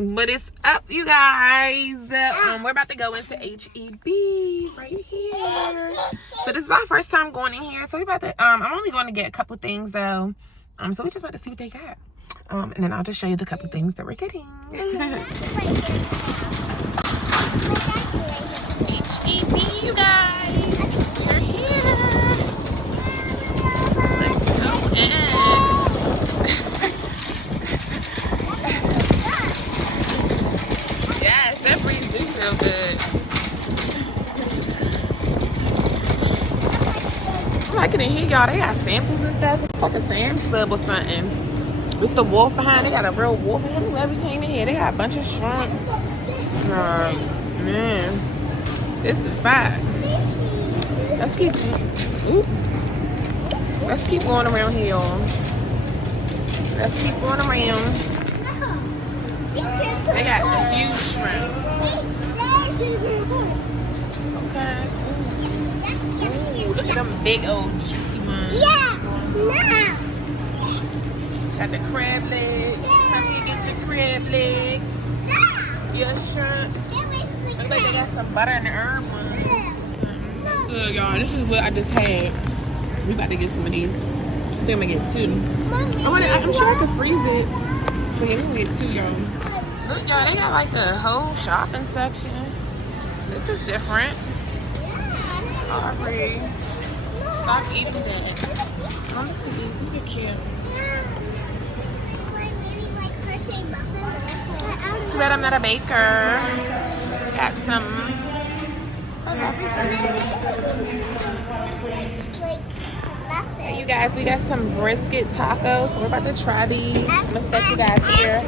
But it's up, you guys. We're about to go into HEB right here. So this is our first time going in here. So we about to I'm only going to get a couple things though. So we just about to see what they got. And then I'll just show you the couple things that we're getting. HEB, you guys. We're here. Let's go in. Yes, that breeze do feel good. I'm liking it here, y'all. They got samples and stuff. It's like a Sam's Club or something. It's the wolf behind. They got a real wolf behind. Whoever came in here, they got a bunch of shrimp. Man, this is the spot. Let's keep going around here, y'all. Let's keep going around. They got the huge shrimp. Okay. Ooh, look at them big old juicy ones. Got the crab legs. How do you get your crab legs? Your shrimp. Looks like they got some butter and herb ones. That's good, y'all. This is what I just had. We about to get some of these. I think I'm gonna get two. I'm sure I can freeze it. So yeah, we're gonna get two, y'all. Look, y'all, they got like the whole shopping section. This is different. Aubrey, stop eating that. Oh, look at these. These are cute. Too bad I'm not a baker. Got some. Hey, you guys, we got some brisket tacos. So we're about to try these. I'm gonna set you guys here.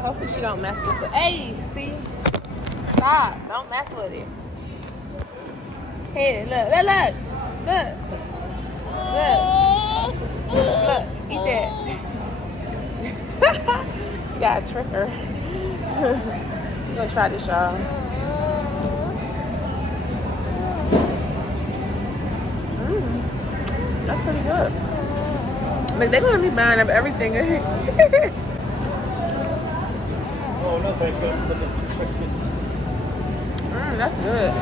Hopefully she don't mess with it. Hey, see? Stop. Don't mess with it. Hey, look. Look, eat that. You gotta trick her. We're gonna try this, y'all. That's pretty good. But they're gonna be buying up everything. Oh, no, thank you. That's good.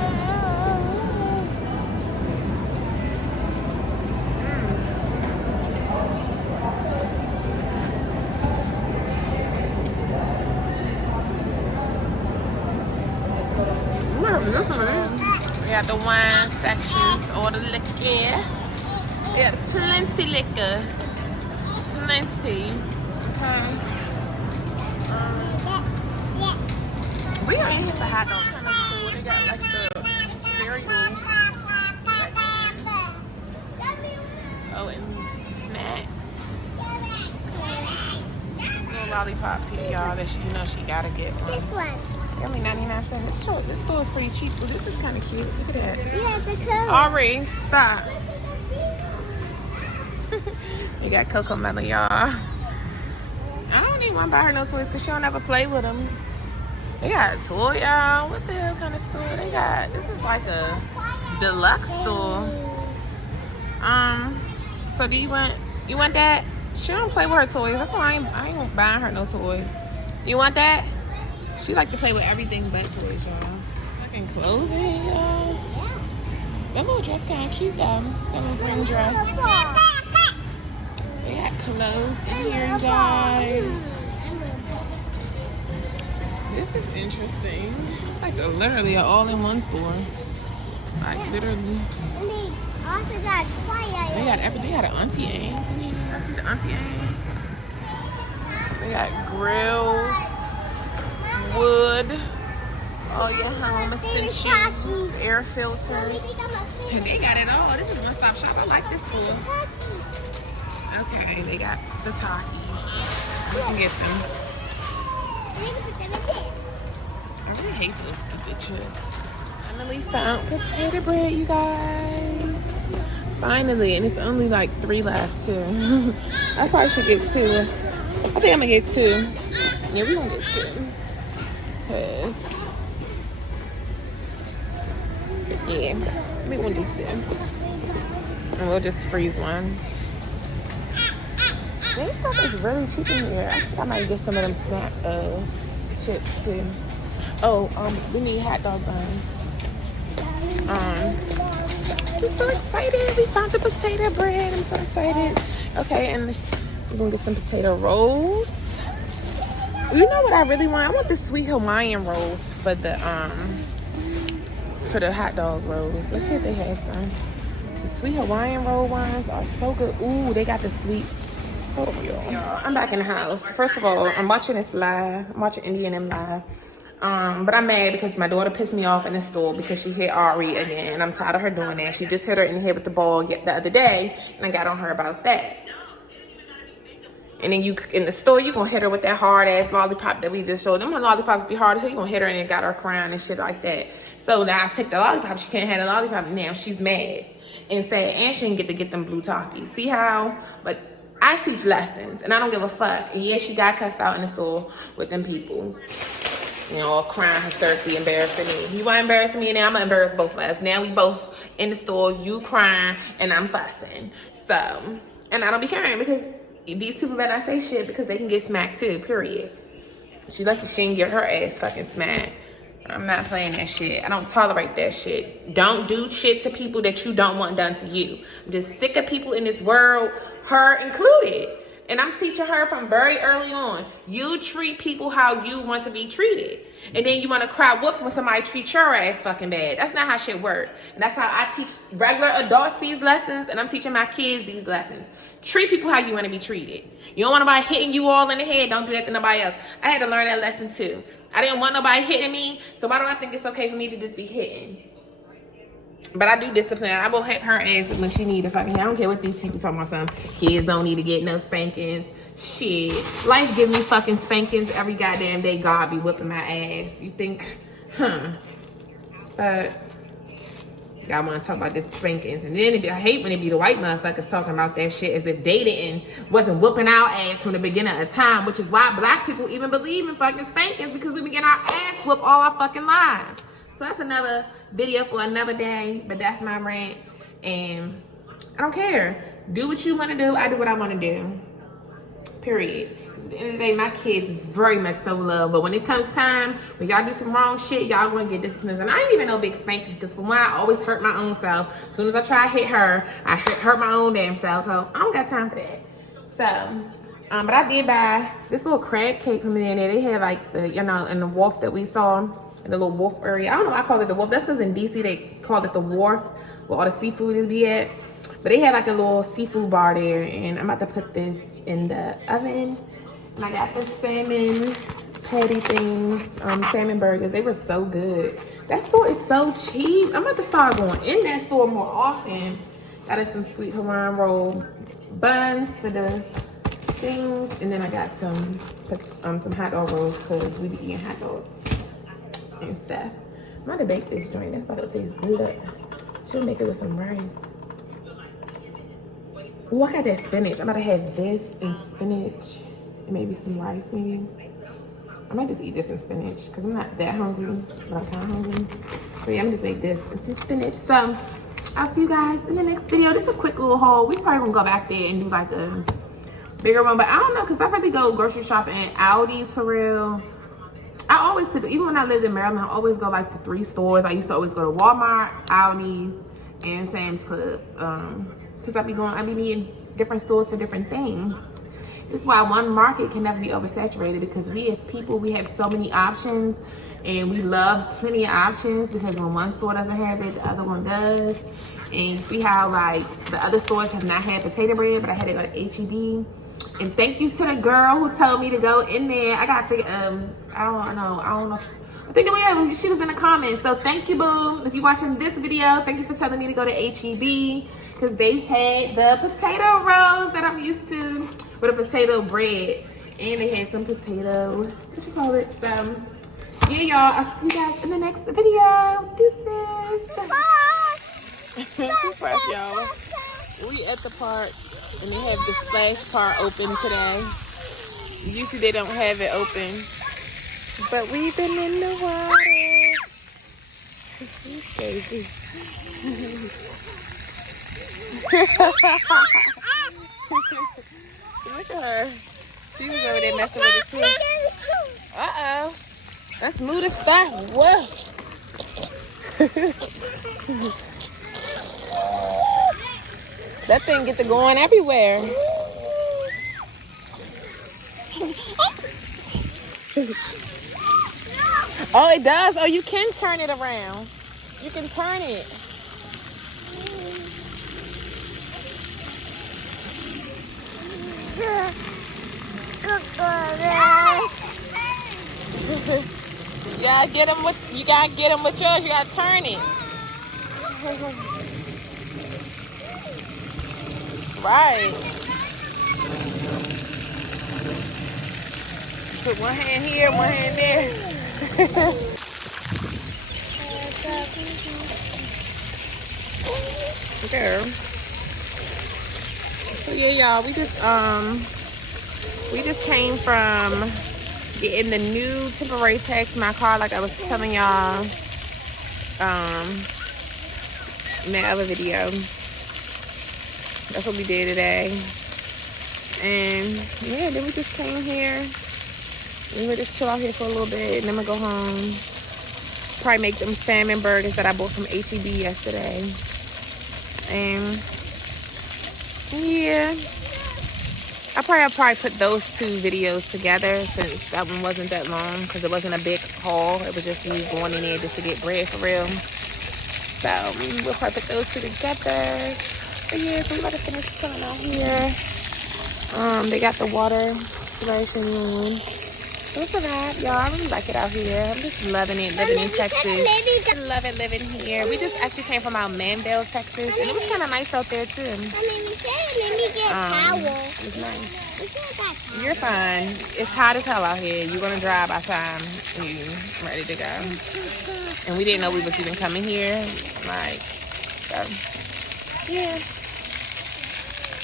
We got the wine sections, all the liquor. We got plenty liquor. Plenty. Okay. We are in here for hot dog kind of food. They got like the cereal section. Oh, and snacks. Little lollipops here, y'all, that she she gotta get one. This one. Only 99 cents. This store is pretty cheap, but this is kind of cute. Look at that. Yeah, the color. Aubrey, stop. You got Coco Melon, y'all. I don't even want to buy her no toys because she don't ever play with them. They got a toy, y'all. What the hell kind of store they got? This is like a deluxe store. So do you want that? She don't play with her toys. That's why I ain't buying her no toys. You want that? She like to play with everything but toys, y'all. Fucking clothes in, y'all. That little dress kind of cute, though. That little green dress. They got clothes in here, guys. This is interesting. It's like literally an all-in-one store. Like, literally. Also got Twilight. They got everything. They got an Auntie Anne's in here. I see the Auntie Anne's. They got grills. Wood, all your home essentials, air filters, and they got it all. This is one-stop shop. I like this store. Okay, they got the Takis. You can get them. I really hate those stupid chips. Finally found potato bread, you guys. Finally, and it's only like 3 left too. I probably should get 2. I think I'm gonna get 2. Yeah, we're gonna get 2. Yeah, we gonna do 2. And we'll just freeze one. This stuff is really cheap in here. I think I might get some of them snack chips too. Oh, we need hot dog buns. I'm so excited. We found the potato bread. I'm so excited. Okay, and we're gonna get some potato rolls. You know what I really want? I want the sweet Hawaiian rolls for the hot dog rolls. Let's see if they have some. The sweet Hawaiian roll ones are so good. Ooh, they got the sweet. Hold on, y'all. I'm back in the house. First of all, I'm watching this live. I'm watching Indy and them live. But I'm mad because my daughter pissed me off in the store because she hit Ari again. I'm tired of her doing that. She just hit her in the head with the ball the other day, and I got on her about that. And then you in the store, you gonna hit her with that hard ass lollipop that we just showed. Them lollipops be hard, so you gonna hit her and got her crying and shit like that. So now I take the lollipop. She can't have the lollipop now. She's mad and sad, and she didn't get to get them blue Takis. See how? But I teach lessons, and I don't give a fuck. And yeah, she got cussed out in the store with them people. You know, all crying hysterically, embarrassing me. You want to embarrass me, and now I'm gonna embarrass both of us. Now we both in the store, you crying, and I'm fussing. So, and I don't be caring because these people better not say shit because they can get smacked too, period. She lucky she didn't get her ass fucking smacked. I'm not playing that shit. I don't tolerate that shit. Don't do shit to people that you don't want done to you. I'm just sick of people in this world, her included. And I'm teaching her from very early on. You treat people how you want to be treated. And then you want to cry wolf when somebody treats your ass fucking bad. That's not how shit works. And that's how I teach regular adults these lessons. And I'm teaching my kids these lessons. Treat people how you want to be treated. You don't want nobody hitting you all in the head. Don't do that to nobody else. I had to learn that lesson too. I didn't want nobody hitting me. So why do I think it's okay for me to just be hitting? But I do discipline. I will hit her ass when she needs a fucking hit. I don't care what these people talking about. Some kids don't need to get no spankings. Shit. Life give me fucking spankings every goddamn day. God be whipping my ass. You think, But y'all want to talk about this spankings. And then I hate when it be the white motherfuckers talking about that shit as if they wasn't whooping our ass from the beginning of time. Which is why black people even believe in fucking spankings. Because we been getting our ass whooped all our fucking lives. So that's another video for another day, but that's my rant, and I don't care. Do what you want to do. I do what I want to do. Period. At the end of the day, my kids is very much so loved, but when it comes time, when y'all do some wrong shit, y'all gonna get disciplined. And I ain't even no big spanking, because for one, I always hurt my own self. As soon as I try to hit her, I hurt my own damn self, so I don't got time for that. So, but I did buy this little crab cake from there. They had like the, you know, in the wharf that we saw, in the little wharf area. I don't know why I call it the wharf. That's because in DC they call it the wharf, where all the seafood is be at. But they had like a little seafood bar there, and I'm about to put this in the oven. And I got the salmon patty things, salmon burgers. They were so good. That store is so cheap. I'm about to start going in that store more often. Got us some sweet Hawaiian roll buns for the things, and then I got some hot dog rolls because we be eating hot dogs and stuff. I'm about to bake this joint. That's about to taste good. Should make it with some rice. Oh, I got that spinach. I'm about to have this and spinach and maybe some rice maybe. I might just eat this and spinach because I'm not that hungry, but I'm kind of hungry. So yeah, I'm gonna just make this and some spinach. So I'll see you guys in the next video. This is a quick little haul. We probably gonna go back there and do like a bigger one, but I don't know because I really go grocery shopping at Aldi's for real. I always, even when I lived in Maryland, I always go like the 3 stores. I used to always go to Walmart, Aldi's, and Sam's Club. Because I be needing different stores for different things. This is why one market can never be oversaturated, because we as people, we have so many options, and we love plenty of options, because when one store doesn't have it, the other one does. And you see how like the other stores have not had potato bread, but I had to go to H-E-B. And thank you to the girl who told me to go in there. I got to I don't know. I think she was in the comments. So thank you, boo. If you're watching this video, thank you for telling me to go to H-E-B, because they had the potato rolls that I'm used to with a potato bread. And they had some potato, what you call it? Yeah, y'all, I'll see you guys in the next video. Deuces. Surprise, y'all. We at the park, and they have the splash part open today. Usually they don't have it open, but we've been in the water. She's crazy. Look at her. She was over there messing with it too. Uh-oh. Let's move the stuff. Whoa. That thing gets to going everywhere. Oh, it does. Oh, you can turn it around. You can turn it. You gotta get them with yours. You gotta turn it. Right. Put one hand here, one hand there. Girl. So yeah, y'all, we just came from getting the new temporary tax in my car, like I was telling y'all in that other video. That's what we did today. And yeah, then we just came here. We would just chill out here for a little bit, and then we'll go home. Probably make them salmon burgers that I bought from HEB yesterday. And yeah, I'll probably put those two videos together since that one wasn't that long, because it wasn't a big haul. It was just me going in there just to get bread for real. So we'll probably put those two together. But yeah, so we're about to finish chilling out here. They got the water situation on. So it's a wrap, y'all. I really like it out here. I'm just loving it, living in Texas. I love it living here. We just actually came from out Manville, Texas, and it was kind of nice out there too. Let me get towel. It was nice. You're fine. It's hot as hell out here. You're gonna dry by the time you're ready to go. And we didn't know we was even coming here. Like, so yeah.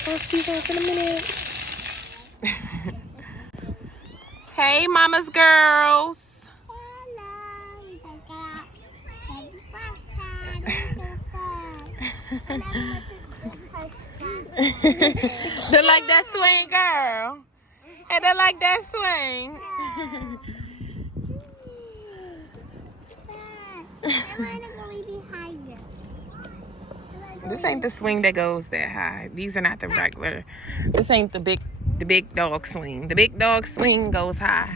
I'll see you guys in a minute. Hey, mama's girls. Hello. We just got out. They like that swing, girl. Hey, they like that swing. This ain't the swing that goes that high. These are not the regular. This ain't the big dog swing. The big dog swing goes high.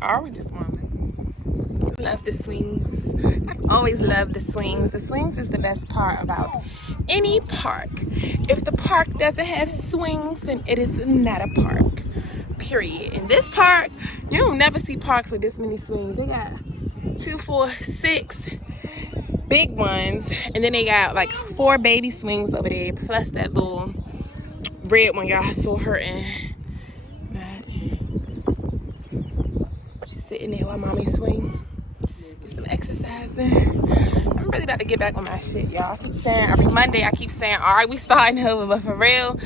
Or we just want to love the swings. I've always loved the swings. The swings is the best part about any park. If the park doesn't have swings, then it is not a park. Period. In this park, you don't never see parks with this many swings. They got 2, 4, 6 big ones, and then they got like 4 baby swings over there, plus that little red one y'all saw her in. She's sitting there while mommy swing. Get some exercising. I'm really about to get back on my shit, y'all. I keep saying every Monday, I keep saying, all right, we starting over, but for real,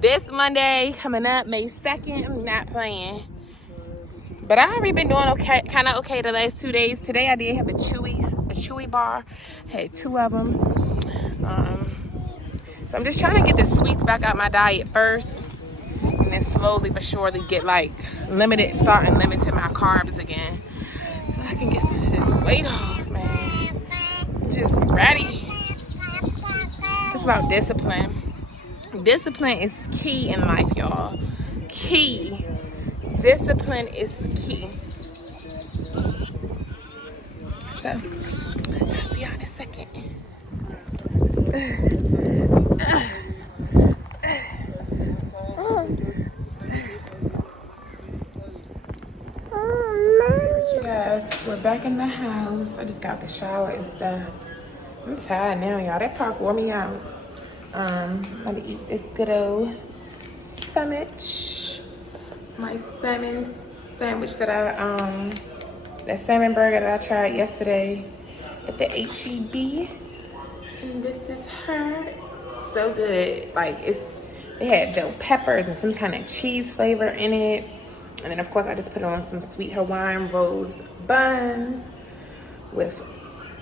this Monday coming up, May 2nd, I'm not playing. But I already been doing okay, kind of okay the last 2 days. Today I did have a chewy bar. Had 2 of them. So I'm just trying to get the sweets back out my diet first, and then slowly but surely get like starting limiting my carbs again, so I can get this weight off, man. Just ready. It's about discipline. Discipline is key in life, y'all. Key. Discipline is key. So, I'll see y'all in a second. Yes, we're back in the house. I just got the shower and stuff. I'm tired now, y'all. That park wore me out. I'm gonna eat this good old sandwich. My salmon sandwich that that salmon burger that I tried yesterday at the HEB. And this is her. So good. Like, they had bell peppers and some kind of cheese flavor in it. And then of course I just put on some sweet Hawaiian rose buns with,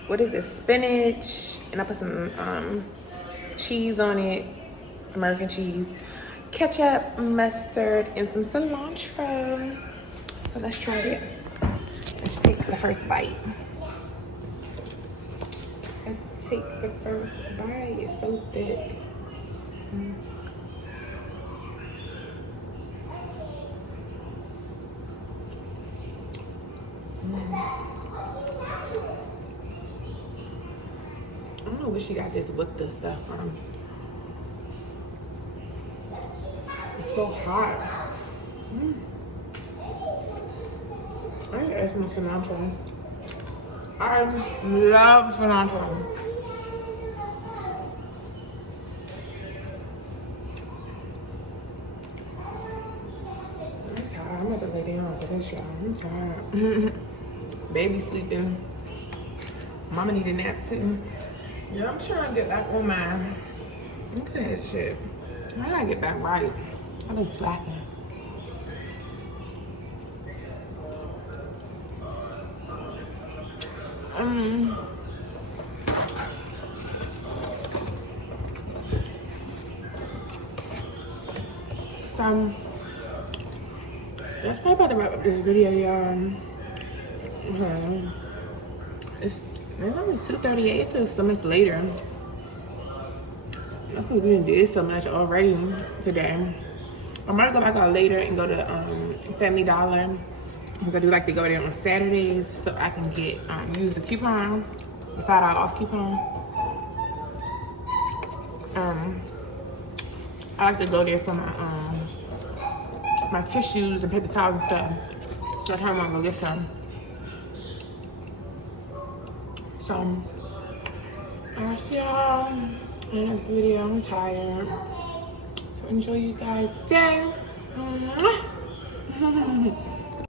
what is this, spinach, and I put some cheese on it. American cheese, ketchup, mustard, and some cilantro. So let's try it. Let's take the first bite. Let's take the first bite. It's so thick. I don't know where she got this with the stuff from. It's so hot. I need to add some cilantro. I love cilantro. I'm tired. I'm about to lay down for this, y'all. I'm tired. Baby sleeping. Mama need a nap too. Yeah, I'm trying to get back on my. Look at that shit. I gotta get back right. I've been slacking. So that's probably about to wrap up this video, y'all. It's only 2:38. It feels so much later. That's because we done did so much already today. I might go back out later and go to Family Dollar, because I do like to go there on Saturdays so I can get use the coupon, the $5 off coupon. I like to go there for my tissues and paper towels and stuff. So that's how I'm gonna go get some. So I'll see y'all in the next video. I'm tired. So enjoy you guys' day.